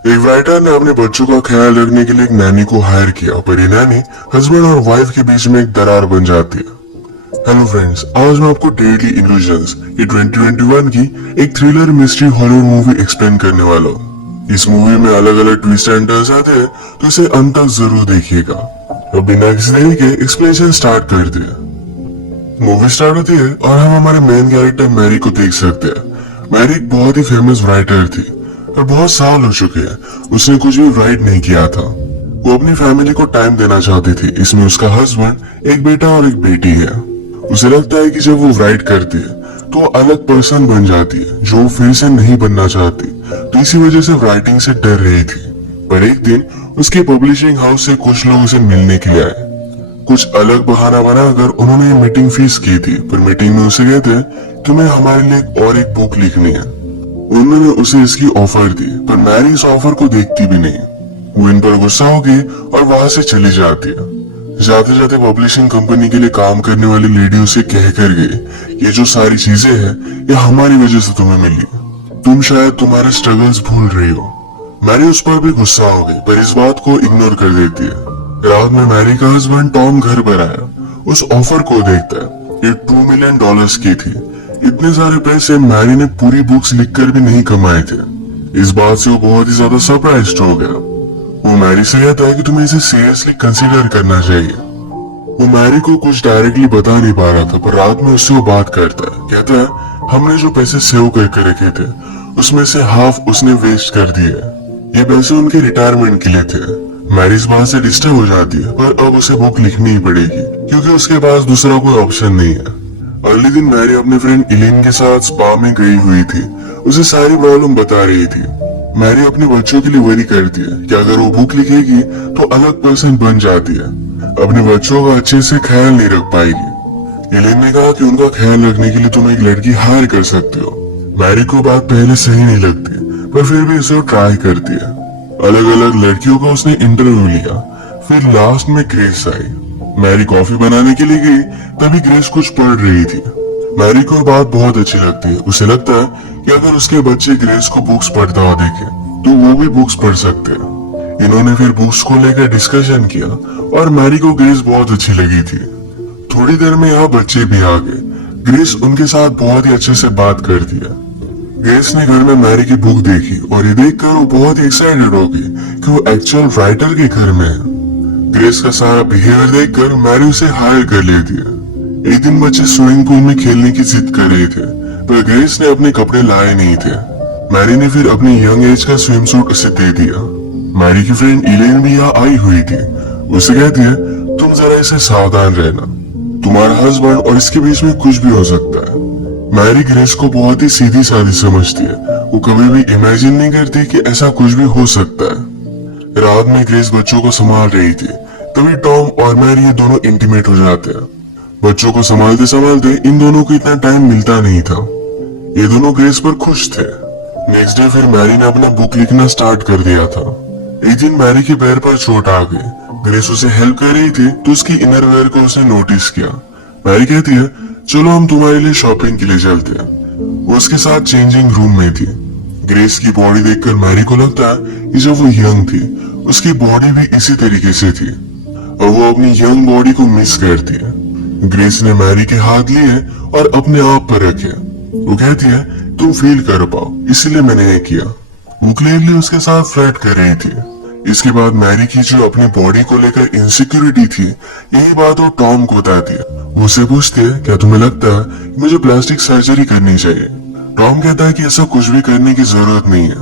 एक राइटर ने अपने बच्चों का ख्याल रखने के लिए एक नैनी को हायर किया, पर ये नैनी हस्बैंड और वाइफ के बीच में एक दरार बन जाती है। हेलो फ्रेंड्स, आज मैं आपको डेडली इल्यूजन्स ये 2021 की एक thriller mystery Hollywood movie explain करने वाला हूँ। इस मूवी में अलग अलग ट्विस्ट एंड टर्न्स आते हैं, तो इसे अंत तक जरूर देखिएगा। अब बिना किसी देरी के एक्सप्लेनेशन स्टार्ट करते हैं। मूवी स्टार्ट होती है और हम हमारे मेन कैरेक्टर मैरी को देख सकते हैं। मैरी एक बहुत ही फेमस राइटर थी और बहुत साल हो चुके हैं उसने कुछ भी राइट नहीं किया था। वो अपनी फैमिली को टाइम देना चाहती थी। इसमें उसका हस्बैंड, एक बेटा और एक बेटी है। उसे लगता है कि जब वो राइट करती है तो वो अलग पर्सन बन जाती है जो फिर से नहीं बनना चाहती, तो इसी वजह से राइटिंग से डर रही थी। पर एक दिन उसके पब्लिशिंग हाउस से कुछ लोग उसे मिलने के लिए आए। कुछ अलग बहाना बनाकर उन्होंने ये मीटिंग फिक्स की थी, पर मीटिंग में उसे कहते हैं तुम्हें हमारे लिए और एक बुक लिखनी है। उन्होंने उसे इसकी ऑफर दी, पर मैरी इस ऑफर को देखती भी नहीं। वो इन पर गुस्सा होगी और वहां से चली जाती है। जाते जाते पब्लिशिंग कंपनी के लिए काम करने वाली लेडी उसे कह कर गई, ये जो सारी चीजें हैं ये हमारी वजह से तुम्हें मिली, तुम शायद तुम्हारे स्ट्रगल्स भूल रही हो। मैरी उस पर भी गुस्सा हो गई, पर इस बात को इग्नोर कर देती है। रात में मैरी का हस्बैंड टॉम घर पर आया। उस ऑफर को देखता है। ये $2 मिलियन की थी। इतने सारे पैसे मैरी ने पूरी बुक्स लिखकर भी नहीं कमाए थे। इस बात से वो बहुत ही ज्यादा सरप्राइज्ड हो गया। वो मैरी से कहता है कि तुम्हें इसे सीरियसली कंसीडर करना चाहिए। वो मैरी को कुछ डायरेक्टली बता नहीं पा रहा था, पर रात में उससे वो बात करता है। कहता है हमने जो पैसे सेव करके रखे थे उसमें से हाफ उसने वेस्ट कर दिए। ये पैसे उनके रिटायरमेंट के लिए थे। मैरी इस बात से डिस्टर्ब हो जाती है, पर अब उसे बुक लिखनी ही पड़ेगी क्योंकि उसके पास दूसरा कोई ऑप्शन नहीं है। अगले दिन मैरी अपने फ्रेंड इलेन के साथ स्पा में गई हुई थी। उसे सारी प्रॉब्लम बता रही थी। मैरी अपने बच्चों के लिए वरी करती है कि अगर वो बुक लिखेगी तो अलग पर्सन बन जाती है, अपने बच्चों का अच्छे से ख्याल नहीं रख पाएगी। इलेन ने कहा कि उनका ख्याल रखने के लिए तुम एक लड़की हायर कर सकते हो। मैरी को बात पहले सही नहीं लगती, पर फिर भी उसे ट्राई करती है। अलग अलग लड़कियों का उसने इंटरव्यू लिया। फिर लास्ट में ग्रेस आई। मैरी कॉफी बनाने के लिए गई, तभी ग्रेस कुछ पढ़ रही थी। मैरी को बात बहुत अच्छी लगती है। उसे लगता है कि अगर उसके बच्चे ग्रेस को बुक्स पढ़ता हुआ देखे तो वो भी बुक्स पढ़ सकते हैं। इन्होंने फिर बुक्स को लेकर डिस्कशन किया और मैरी को ग्रेस बहुत अच्छी लगी थी। थोड़ी देर में यहाँ बच्चे भी आ गए। ग्रेस उनके साथ बहुत ही अच्छे से बात करती है। ग्रेस ने घर में मैरी की बुक देखी और ये देखकर वो बहुत ही एक्साइटेड हो गई कि वो एक्चुअल राइटर के घर में है। ग्रेस का सारा बिहेवियर देखकर मैरी उसे हायर कर लेती है। एक दिन बच्चे स्विमिंग पूल में खेलने की जिद कर रहे थे, पर ग्रेस ने अपने कपड़े लाए नहीं थे। मैरी ने फिर अपनी यंग एज का स्विम सूट उसे दे दिया। मैरी की फ्रेंड इलेन भी यहाँ आई हुई थी। उसे कहती है तुम जरा इसे सावधान रहना, तुम्हारा हस्बैंड और इसके बीच में कुछ भी हो सकता है। मैरी ग्रेस को बहुत ही सीधी सादी समझती है। वो कभी भी इमेजिन नहीं करती कि ऐसा कुछ भी हो सकता है। रात में ग्रेस बच्चों को संभाल रही थी, तभी टॉम और मैरी ये दोनों इंटीमेट हो जाते हैं। बच्चों को संभालते संभालते इन दोनों को इतना टाइम मिलता नहीं था। ये दोनों ग्रेस पर खुश थे। नेक्स्ट डे फिर मैरी ने अपना बुक लिखना स्टार्ट कर दिया था। एक दिन मैरी के पैर पर चोट आ गई। ग्रेस उसे हेल्प कर रही थी तो उसकी इनरवेयर को उसने नोटिस किया। मैरी कहती है चलो हम तुम्हारे लिए शॉपिंग के लिए चलते हैं। वो उसके साथ चेंजिंग रूम में थी। ग्रेस की बॉडी देखकर मैरी को लगता है कि जब वो यंग थी उसकी बॉडी भी इसी तरीके से थी और वो अपनी यंग बॉडी को मिस करती है। ग्रेस ने मैरी के हाथ लिए और अपने आप पर रखे। वो कहती है तुम फील कर पाओ इसलिए मैंने ये किया। वो क्लियरली उसके साथ फ्लर्ट कर रही थी। इसके बाद मैरी की जो अपनी बॉडी को लेकर इनसिक्योरिटी थी, यही बात वो टॉम को बताती है। वो उसे पूछती है क्या तुम्हें लगता है कि मुझे प्लास्टिक सर्जरी करनी चाहिए? टॉम कहता है कि ऐसा कुछ भी करने की जरूरत नहीं है।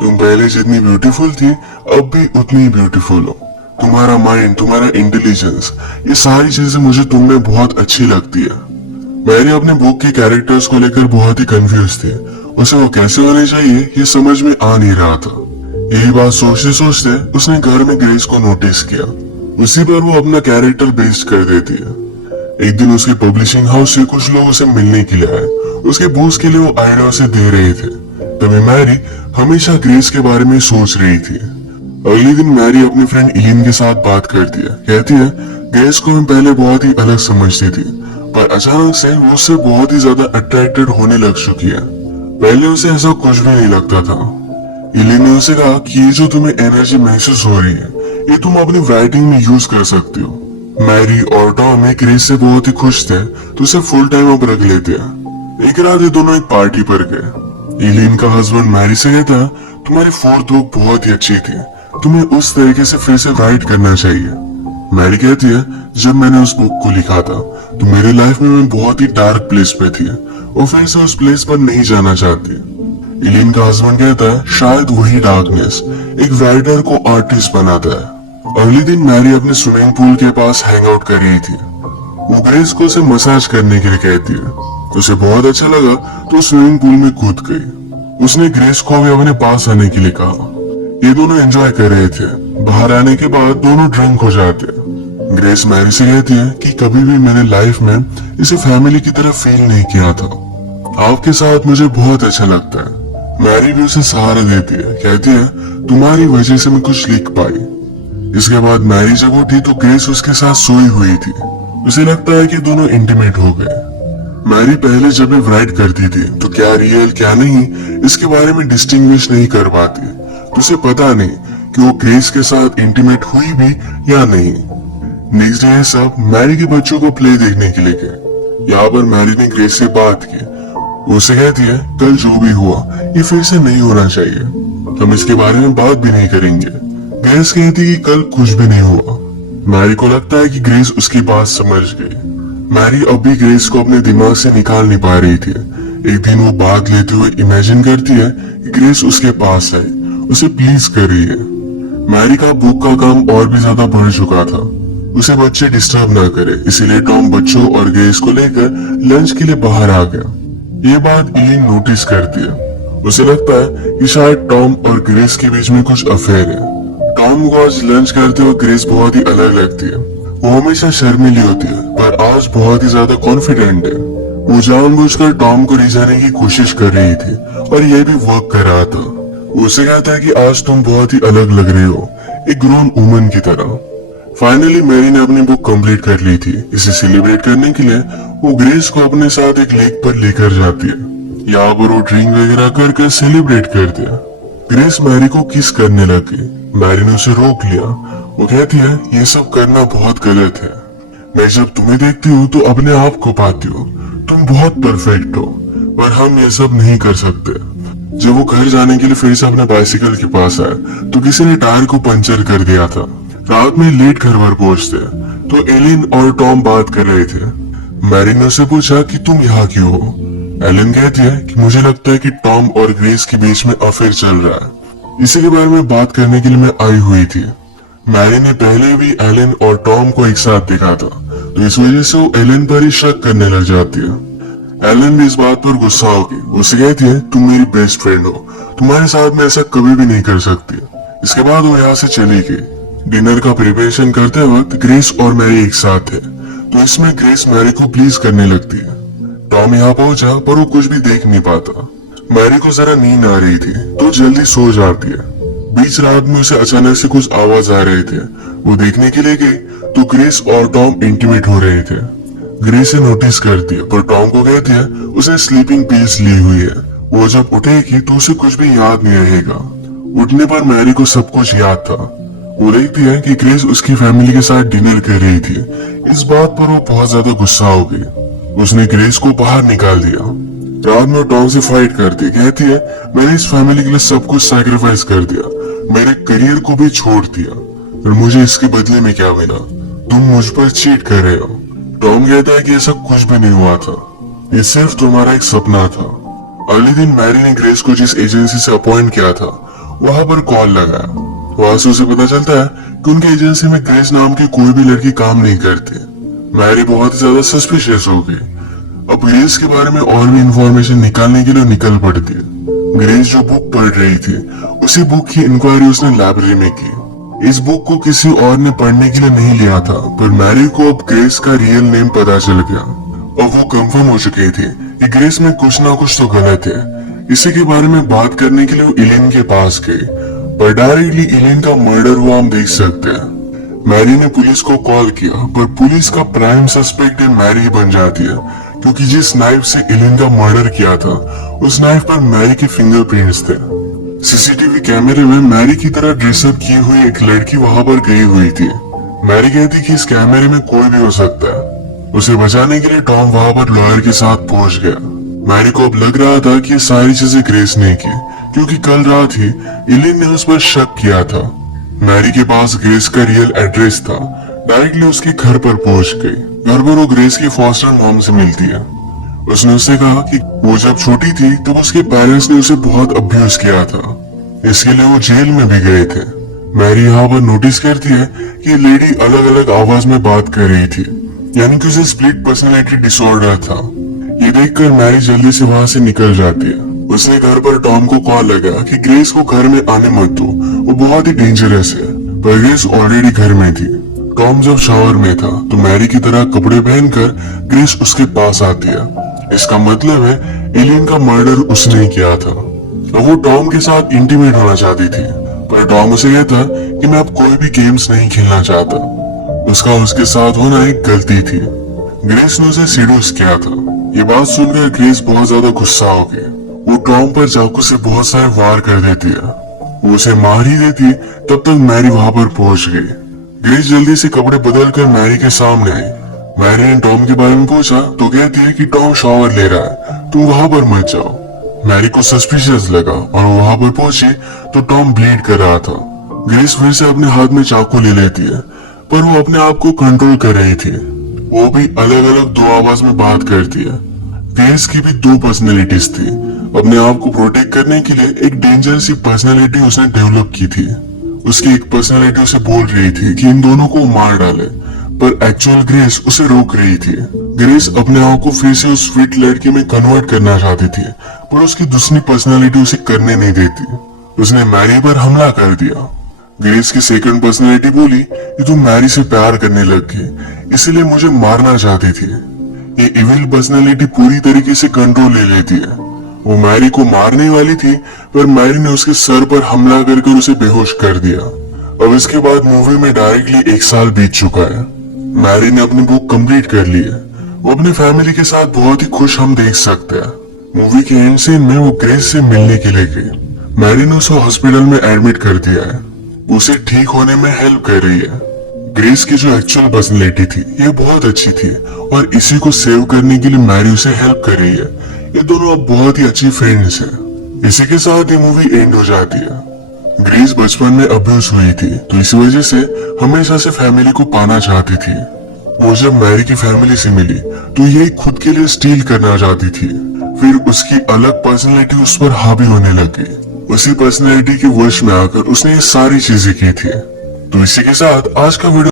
तुम पहले जितनी ब्यूटीफुल थी अब भी उतनी ही ब्यूटीफुल हो। तुम्हारा माइंड, तुम्हारा इंटेलिजेंस, ये सारी चीजें मुझे तुम में बहुत अच्छी लगती है। मैरी अपने बुक के कैरेक्टर्स को लेकर बहुत ही कंफ्यूज थी। उसे वो कैसे होने चाहिए ये समझ में आ नहीं रहा था। यही बात सोचते सोचते उसने घर में ग्रेस को नोटिस किया। उसी पर वो अपना कैरेक्टर बेस्ड कर देती है। एक दिन उसके पब्लिशिंग हाउस से कुछ लोग उसे मिलने के लिए आए। उसके बूस्ट के लिए वो आइडिया उसे दे रहे थे। तभी मैरी हमेशा ग्रेस के बारे में सोच रही थी। अगले दिन मैरी अपनी फ्रेंड इलिन के साथ बात करती है। कहती है ग्रेस को मैं पहले बहुत ही अलग समझती थी, पर अचानक से वो उससे बहुत ही ज्यादा अट्रैक्टेड होने लग चुकी है। पहले उसे ऐसा कुछ भी नहीं लगता था। एलिन ने उसे कहा कि ये जो तुम्हें एनर्जी महसूस हो रही है ये तुम अपनी राइटिंग में यूज कर सकते हो। मैरी और टॉम एक ग्रेस से बहुत ही खुश थे तो उसे फुल टाइम अब रख लेते हैं। एक रात ये दोनों एक पार्टी पर गए। एलिन का हस्बैंड मैरी से कहता है तुम्हारी फोर्थ बुक बहुत ही अच्छी थी, तुम्हें उस तरीके से फिर से राइट करना चाहिए। मैरी कहती है जब मैंने उस बुक को लिखा था तो मेरे लाइफ में मैं बहुत ही डार्क प्लेस पे थी और फिर से उस प्लेस पर नहीं जाना चाहती। एलिन का हस्बैंड कहता है शायद वही डार्कनेस एक राइटर को आर्टिस्ट बनाता है। अगले दिन मैरी अपने स्विमिंग पूल के पास हैंग आउट कर रही थी। वो ग्रेस को उसे मसाज करने के लिए कहती है। उसे बहुत अच्छा लगा तो स्विमिंग पूल में कूद गई। उसने ग्रेस को भी अपने पास आने के लिए कहा। ये दोनों एंजॉय कर रहे थे। बाहर आने के बाद दोनों ड्रिंक हो जाते हैं। ग्रेस मैरी से कहती है कि कभी भी मैंने लाइफ में इसे फैमिली की तरह फील नहीं किया था। आपके साथ मुझे बहुत अच्छा लगता है। मैरी भी उसे सहारा देती है, कहती है तुम्हारी वजह से मैं कुछ लिख पाई। इसके बाद मैरी जब उठी तो ग्रेस उसके साथ सोई हुई थी। उसे लगता है कि दोनों इंटीमेट हो गए। मैरी पहले जब भी राइट करती थी तो क्या रियल क्या नहीं इसके बारे में डिस्टिंग्विश नहीं कर पाती। तो उसे पता नहीं कि वो ग्रेस के साथ इंटीमेट हुई भी या नहीं। नेक्स्ट डे सब मैरी के बच्चों को प्ले देखने के लिए गए। यहाँ पर मैरी ने ग्रेस से बात की। उसे कहती है कल जो भी हुआ ये फिर से नहीं होना चाहिए, हम इसके बारे में बात भी नहीं करेंगे। ग्रेस कहती कि कल कुछ भी नहीं हुआ। मैरी को लगता है कि ग्रेस उसकी बात समझ गई। मैरी अब भी ग्रेस को अपने दिमाग से निकाल नहीं पा रही थी। एक दिन वो बात लेते हुए इमेजिन करती है कि ग्रेस उसके पास है, उसे प्लीज कर रही है। मैरी का बुक का काम और भी ज्यादा बढ़ चुका था। उसे बच्चे डिस्टर्ब ना करे इसीलिए टॉम बच्चों और ग्रेस को लेकर लंच के लिए बाहर आ गया। ये बात एलिन नोटिस करती है। उसे लगता है कि शायद टॉम और ग्रेस के बीच में कुछ अफेयर है। टॉम को आज लंच करते हुए ग्रेस बहुत ही अलग लगती है। वो हमेशा शर्मीली होती है पर आज बहुत ही ज्यादा कॉन्फिडेंट है। वो जानबूझकर टॉम को रिझाने की कोशिश कर रही थी और ये भी वर्क कर रहा था। उसे कहता है कि आज तुम बहुत ही अलग लग रही हो, एक ग्रोन वुमन की तरह। फाइनली मैरी ने अपनी बुक कंप्लीट कर ली थी। इसे सेलिब्रेट करने के लिए वो ग्रेस को अपने साथ एक लेक पर लेकर जाती है। यहाँ पर वो ड्रिंक वगैरह कर सेलिब्रेट करते हैं। ग्रेस मैरी को किस करने लगी। मैरी ने उसे रोक लिया। वो कहती है ये सब करना बहुत गलत है। मैं जब तुम्हें देखती हूँ तो अपने आप को पाती हूँ, तुम बहुत परफेक्ट हो, पर हम ये सब नहीं कर सकते। जब वो घर जाने के लिए फिर से अपने बाइसिकल के पास आए तो किसी ने टायर को पंचर कर दिया था। रात में लेट घर पर पहुंचते तो एलिन और टॉम बात कर रहे थे। मैरी ने उससे पूछा कि तुम यहाँ क्यों हो। एलिन कहती है कि मुझे लगता है कि टॉम और ग्रेस के बीच में अफेयर चल रहा है, इसी के बारे में बात करने के लिए मैं आई हुई थी। मैरी ने पहले भी एलिन और टॉम को एक साथ देखा था तो इस वजह से वो एलिन पर ही शक करने लग जाती है। एलिन भी इस बात पर गुस्सा होगी। उसे कहती है तुम मेरी बेस्ट फ्रेंड हो, तुम्हारे साथ मैं ऐसा कभी भी नहीं कर सकती। इसके बाद वो यहाँ से चली गई। डिनर का प्रिपरेशन करते वक्त ग्रेस और मैरी एक साथ थे तो इसमें ग्रेस मैरी को प्लीज करने लगती है। टॉम यहाँ पहुंचा पर वो कुछ भी देख नहीं पाता। मैरी को जरा नींद आ रही थी तो जल्दी सो जाती है। बीच रात में उसे अचानक से कुछ आवाज आ रहे थे। वो देखने के लिए गई तो ग्रेस और टॉम इंटीमेट हो रहे थे। ग्रेस से नोटिस करती है पर टॉम को कहती है उसे स्लीपिंग पिल्स ली हुई है, वो जब उठेगी तो उसे कुछ भी याद नहीं रहेगा। उठने पर मैरी को सब कुछ याद था। वो देखती है कि ग्रेस उसकी फैमिली के साथ डिनर कर रही थी। इस बात पर वो बहुत ज्यादा गुस्सा हो गई। उसने ग्रेस को बाहर निकाल दिया। रात में टॉम से फाइट करती कहती है मैंने इस फैमिली के लिए सब कुछ सैक्रिफाइस कर दिया, मेरे करियर को भी छोड़ दिया, और मुझे इसके बदले में क्या मिला? तुम मुझ पर चीट कर रहे हो। टॉम कहता है कि ऐसा कुछ भी नहीं हुआ था, ये सिर्फ तुम्हारा एक सपना था। अगले दिन मैरी ने ग्रेस को जिस एजेंसी से अपॉइंट किया था वहां पर कॉल लगाया। वहां से उसे पता चलता है कि उनकी एजेंसी में ग्रेस नाम की कोई भी लड़की काम नहीं करती। मैरी बहुत ज्यादा सस्पिशियस हो गई। अब ग्रेस के बारे में और भी इंफॉर्मेशन निकालने के लिए निकल पड़ती है। ग्रेस जो बुक पढ़ रही थी उसी बुक की इंक्वायरी उसने लाइब्रेरी में की। इस बुक को किसी और ने पढ़ने के लिए नहीं लिया था पर मैरी को अब ग्रेस का रियल नेम पता चल गया और वो कंफर्म हो चुकी थी कि ग्रेस में कुछ ना कुछ तो गलत है। इसी के बारे में बात करने के लिए वो एलिन के पास गई पर डायरेक्टली एलिन का मर्डर हुआ हम देख सकते हैं। मैरी ने पुलिस को कॉल किया पर पुलिस का प्राइम सस्पेक्ट मैरी बन जाती है क्योंकि जिस नाइफ से एलिन का मर्डर किया था उस नाइफ पर मैरी के फिंगरप्रिंट्स थे। सीसीटीवी कैमरे में मैरी की तरह ड्रेसअप की हुई एक लड़की वहां पर गई हुई थी। मैरी कहती कि इस कैमरे में कोई भी हो सकता है। उसे बचाने के लिए टॉम वहां पर लॉयर के साथ पहुंच गया। मैरी को अब लग रहा था कि ये सारी चीजें ग्रेस ने की, क्योंकि कल रात ही एलियन ने उस पर शक किया था। मैरी के पास ग्रेस का रियल एड्रेस था। डायरेक्टली उसके घर पर पहुंच गई। घर पर वो ग्रेस की फॉस्टर मॉम से मिलती है। उसने उससे कहा कि वो जब छोटी थी तब उसके पेरेंट्स ने उसे बहुत अब्यूज किया था, इसके लिए वो जेल में भी गए थे। मैरी यहाँ पर नोटिस करती है कि लेडी अलग अलग आवाज में बात कर रही थी, यानी कि उसे स्प्लिट पर्सनैलिटी डिसऑर्डर था। ये देखकर मैरी जल्दी से वहां से निकल जाती है। उसने घर पर टॉम को कॉल लगा कि ग्रेस को घर में आने मत दो, वो बहुत ही डेंजरस है। पर ग्रेस ऑलरेडी घर में थी। टॉम जब शावर में था तो मैरी की तरह कपड़े पहनकर ग्रेस उसके पास आती है। इसका मतलब है एलियन का मर्डर उसने ही किया था। वो टॉम के साथ इंटीमेट होना चाहती थी, पर टॉम उसे कहता कि मैं अब कोई भी गेम्स नहीं खेलना चाहता। उसका उसके साथ होना एक गलती थी। ग्रेस ने उसे सीडोस किया था। ये बात सुनकर ग्रेस बहुत ज्यादा गुस्सा हो गई। वो टॉम पर चाकू से बहुत सारे वार कर देती है। वो उसे मार ही देती, तब तक मैरी वहां पर पहुंच गई। ग्रेस जल्दी से कपड़े बदलकर मैरी के सामने आई। मैरी ने टॉम के बारे में पूछा तो कहती है कि टॉम शावर ले रहा है, तुम वहां पर मत जाओ। मैरी को सस्पिशियस लगा और वो वहां पर पहुंची तो टॉम ब्लीड कर रहा था। ग्रेस फिर से अपने हाथ में चाकू ले लेती है, पर वो अपने आप को कंट्रोल कर रही थी। वो भी अलग अलग दो आवाज में बात करती है। ग्रेस की भी दो पर्सनैलिटीज थी। अपने आप को प्रोटेक्ट करने के लिए एक डेंजर सी पर्सनैलिटी उसने डेवलप की थी। उसकी एक पर्सनैलिटी उसे बोल रही थी कि इन दोनों को मार डाले, पर एक्चुअल ग्रेस उसे रोक रही थी। ग्रेस अपने आप को फिर से उस स्वीट लड़की में कन्वर्ट करना चाहती थी, पर उसकी दूसरी पर्सनैलिटी उसे करने नहीं देती। उसने मैरी पर हमला कर दिया। ग्रेस की सेकंड पर्सनैलिटी बोली कि तू मैरी से प्यार करने लग गई, इसलिए मुझे मारना चाहती थी। ये इविल पर्सनैलिटी पूरी तरीके से कंट्रोल ले लेती है। वो मैरी को मारने वाली थी, पर मैरी ने उसके सर पर हमला कर उसे बेहोश कर दिया। अब इसके बाद मूवी में डायरेक्टली 1 साल बीत चुका है। मैरी ने अपनी बुक कंप्लीट कर ली है। वो अपनी फैमिली के साथ बहुत ही खुश हम देख सकते हैं। मूवी के एंड सीन में वो ग्रेस से मिलने के लिए गई। मैरी ने उसे हॉस्पिटल में एडमिट कर दिया है। उसे ठीक होने में हेल्प कर रही है। ग्रेस की जो एक्चुअल पर्सनैलिटी थी ये बहुत अच्छी थी, और इसी को सेव करने के लिए मैरी उसे हेल्प कर रही है। ये दोनों अब बहुत ही अच्छी फ्रेंड्स हैं। इसी के साथ ये मूवी एंड हो जाती है। ग्रेस बचपन में अब्यूज हुई थी, तो इसी वजह से हमेशा से फैमिली को पाना चाहती थी। वो जब मैरी की फैमिली से मिली तो ये खुद के लिए स्टील करना चाहती थी। फिर उसकी अलग पर्सनैलिटी उस पर हावी होने लगी। उसी पर्सनैलिटी के वश में आकर उसने ये सारी चीजें की थी। तो इसी के साथ आज का वीडियो